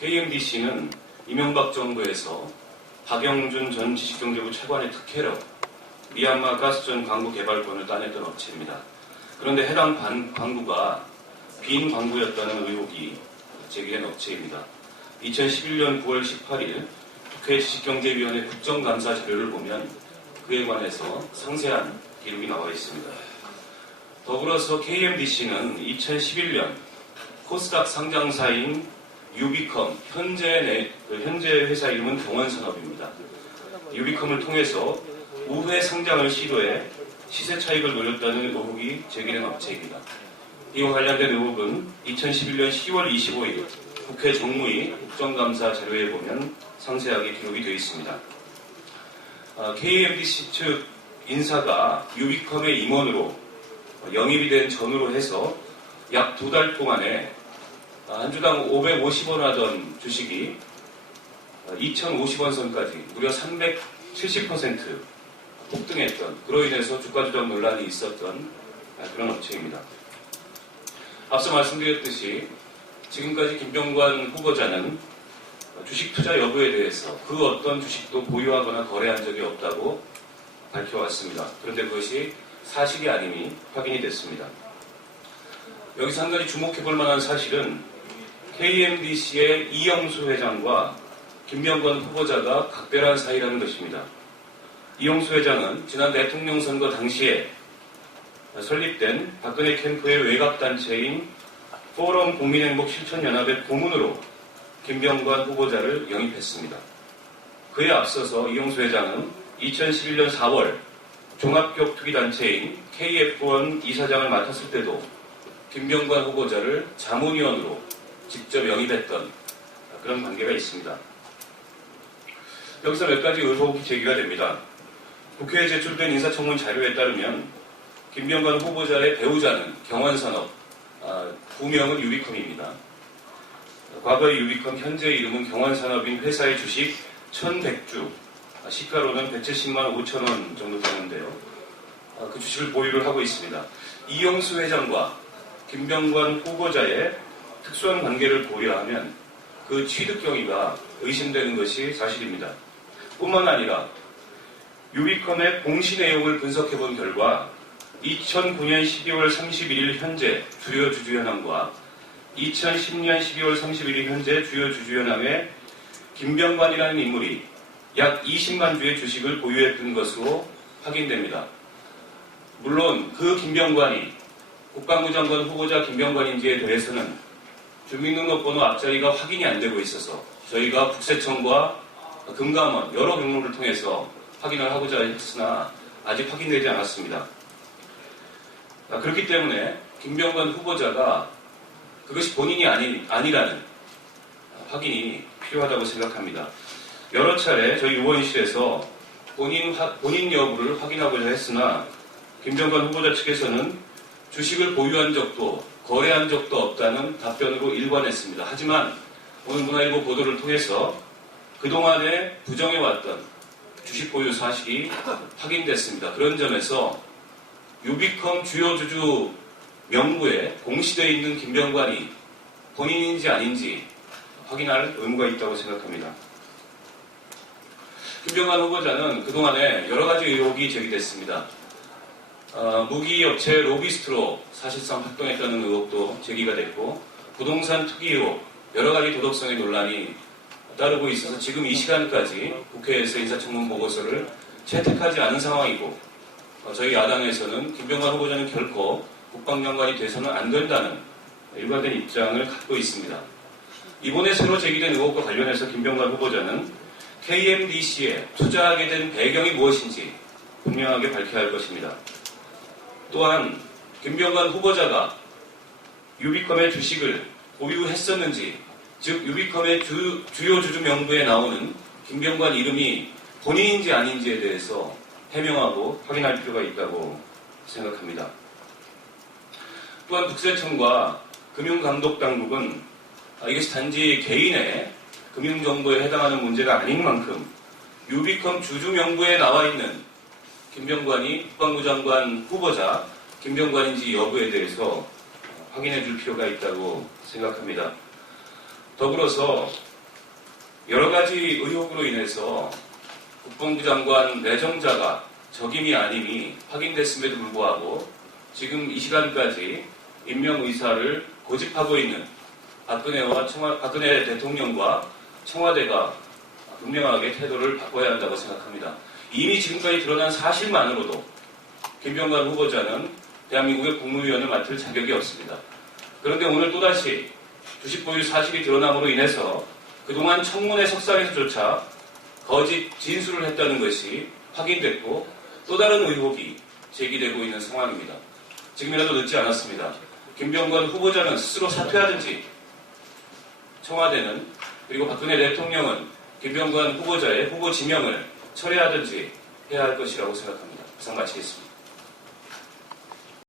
KMDC는 이명박 정부에서 박영준 전 지식경제부 차관의 특혜로 미얀마 가스전 광구 개발권을 따냈던 업체입니다. 그런데 해당 광구가 빈 광구였다는 의혹이 제기된 업체입니다. 2011년 9월 18일 국회 지식경제위원회 국정감사 자료를 보면 그에 관해서 상세한 기록이 나와 있습니다. 더불어서 KMDC는 2011년 코스닥 상장사인 유비컴, 현재 회사 이름은 경원산업입니다. 유비컴을 통해서 우회 상장을 시도해 시세 차익을 노렸다는 의혹이 제기된 업체입니다. 이와 관련된 의혹은 2011년 10월 25일 국회 정무위 국정감사 자료에 보면 상세하게 기록이 되어 있습니다. KMDC 측 인사가 유비컴의 임원으로 영입이 된 전후로 해서 약 2달 동안에 한 주당 550원 하던 주식이 2,050원 선까지 무려 370% 폭등했던, 그로 인해서 주가 조작 논란이 있었던 그런 업체입니다. 앞서 말씀드렸듯이 지금까지 김병관 후보자는 주식 투자 여부에 대해서 그 어떤 주식도 보유하거나 거래한 적이 없다고 밝혀왔습니다. 그런데 그것이 사실이 아님이 확인이 됐습니다. 여기서 한 가지 주목해 볼 만한 사실은 KMDC의 이영수 회장과 김병관 후보자가 각별한 사이라는 것입니다. 이영수 회장은 지난 대통령 선거 당시에 설립된 박근혜 캠프의 외곽단체인 포럼 국민행복 실천연합의 고문으로 김병관 후보자를 영입했습니다. 그에 앞서서 이영수 회장은 2011년 4월 종합격투기단체인 KF1 이사장을 맡았을 때도 김병관 후보자를 자문위원으로 직접 영입했던 그런 관계가 있습니다. 여기서 몇 가지 의혹이 제기가 됩니다. 국회에 제출된 인사청문 자료에 따르면 김병관 후보자의 배우자는 경원산업, 부명은 유비컴입니다. 과거의 유비컴, 현재 이름은 경원산업인 회사의 주식 1,100주, 시가로는 170만 5천 원 정도 되는데요. 그 주식을 보유를 하고 있습니다. 이영수 회장과 김병관 후보자의 특수한 관계를 고려하면 그 취득 경위가 의심되는 것이 사실입니다. 뿐만 아니라 유비컴의 공시 내용을 분석해 본 결과 2009년 12월 31일 현재 주요 주주연함과 2010년 12월 31일 현재 주요 주주연함의 김병관이라는 인물이 약 20만 주의 주식을 보유했던 것으로 확인됩니다. 물론 그 김병관이 국방부 장관 후보자 김병관인지에 대해서는 주민등록번호 앞자리가 확인이 안 되고 있어서 저희가 국세청과 금감원 여러 경로를 통해서 확인을 하고자 했으나 아직 확인되지 않았습니다. 그렇기 때문에 김병관 후보자가 그것이 본인이 아니라는 확인이 필요하다고 생각합니다. 여러 차례 저희 의원실에서 본인 여부를 확인하고자 했으나 김병관 후보자 측에서는 주식을 보유한 적도 거래한 적도 없다는 답변으로 일관했습니다. 하지만 오늘 문화일보 보도를 통해서 그동안에 부정해왔던 주식 보유 사실이 확인됐습니다. 그런 점에서 유비컴 주요 주주 명부에 공시되어 있는 김병관이 본인인지 아닌지 확인할 의무가 있다고 생각합니다. 김병관 후보자는 그동안에 여러 가지 의혹이 제기됐습니다. 무기업체 로비스트로 사실상 활동했다는 의혹도 제기가 됐고, 부동산 투기 의혹, 여러 가지 도덕성의 논란이 따르고 있어서 지금 이 시간까지 국회에서 인사청문 보고서를 채택하지 않은 상황이고, 저희 야당에서는 김병관 후보자는 결코 국방장관이 돼서는 안 된다는 일관된 입장을 갖고 있습니다. 이번에 새로 제기된 의혹과 관련해서 김병관 후보자는 KMDC에 투자하게 된 배경이 무엇인지 분명하게 밝혀야 할 것입니다. 또한 김병관 후보자가 유비컴의 주식을 보유했었는지, 즉 유비컴의 주요 주주 명부에 나오는 김병관 이름이 본인인지 아닌지에 대해서 해명하고 확인할 필요가 있다고 생각합니다. 또한 국세청과 금융감독당국은 이것이 단지 개인의 금융정보에 해당하는 문제가 아닌 만큼 유비컴 주주 명부에 나와 있는 김병관이 국방부 장관 후보자 김병관인지 여부에 대해서 확인해 줄 필요가 있다고 생각합니다. 더불어서 여러 가지 의혹으로 인해서 국방부 장관 내정자가 적임이 아님이 확인됐음에도 불구하고 지금 이 시간까지 임명 의사를 고집하고 있는 박근혜 대통령과 청와대가 분명하게 태도를 바꿔야 한다고 생각합니다. 이미 지금까지 드러난 사실만으로도 김병관 후보자는 대한민국의 국무위원을 맡을 자격이 없습니다. 그런데 오늘 또다시 주식 보유 사실이 드러남으로 인해서 그동안 청문회 석상에서조차 거짓 진술을 했다는 것이 확인됐고 또 다른 의혹이 제기되고 있는 상황입니다. 지금이라도 늦지 않았습니다. 김병관 후보자는 스스로 사퇴하든지 청와대는 그리고 박근혜 대통령은 김병관 후보자의 후보 지명을 철회하든지 해야 할 것이라고 생각합니다. 이상 마치겠습니다.